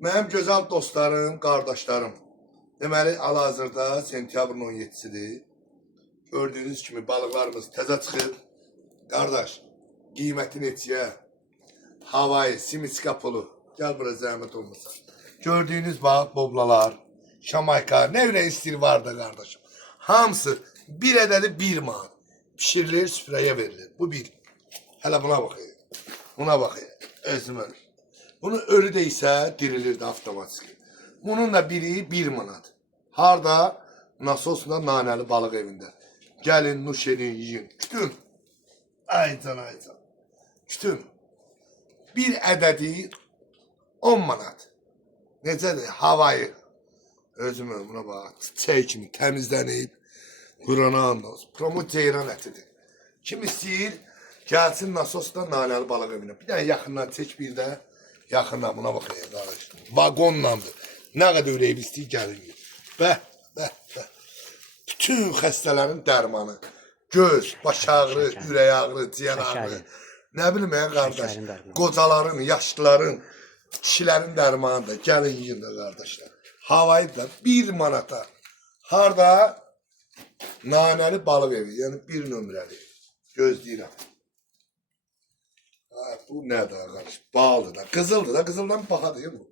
Mənim gözəl dostlarım, qardaşlarım. Deməli, hal-hazırda sentyabrın 17-sidir. Gördüyünüz kimi balıqlarımız təzə çıxıb. Qardaş, qiyməti neçəyə? Havayı, simiska pulu. Gəl bura zəhmət olmasa. Gördüyünüz bax, boblalar, şamayka, nə ürək istəyir var da qardaşım. Hamısı bir ədədi 1 manat. Pişirilir, süfrəyə verilir. Bu bir. Hələ buna baxayım. Buna baxayım. Özüm ölür. Bunu ölü deysə dirilir də avtomatik. Bunun da biri 1 manat. Harda? Nasosla nanəli balıq evində. Gəlin, nuş edin, yiyin. Kütün. Aycan, aycan. Kütün. Bir ədədi 10 manat. Necədir? Havayı. Özüm ölür. Buna bax. Çiçək kimi təmizlənib. Qurana andoz. Promo ceyran ətidir. Kim istəyir? Gəlsin nasosla nanəli balıq evinə. Bir dənə yaxından çək, bir də yaxından buna baxayım. Vagonlandır. Nə qədər ürəyib istəyir, gəlin. Bəh, bəh, bəh. Bütün xəstələrin dərmanı. Göz, baş ağrı, ürək ağrı, ciyər ağrı. Nə bilim, qardaş. Qocaların, yaşlıların, kişilərin dərmanı da. Gəlin, yiyin də, qardaşlar. Havayı da 1 manata. Harda? Nanəli balıq evi, yəni 1 nömrəli. Gözləyirəm. Bu nədir, qardaş? Baldır da, qızıldır da, qızıldan bahadır bu.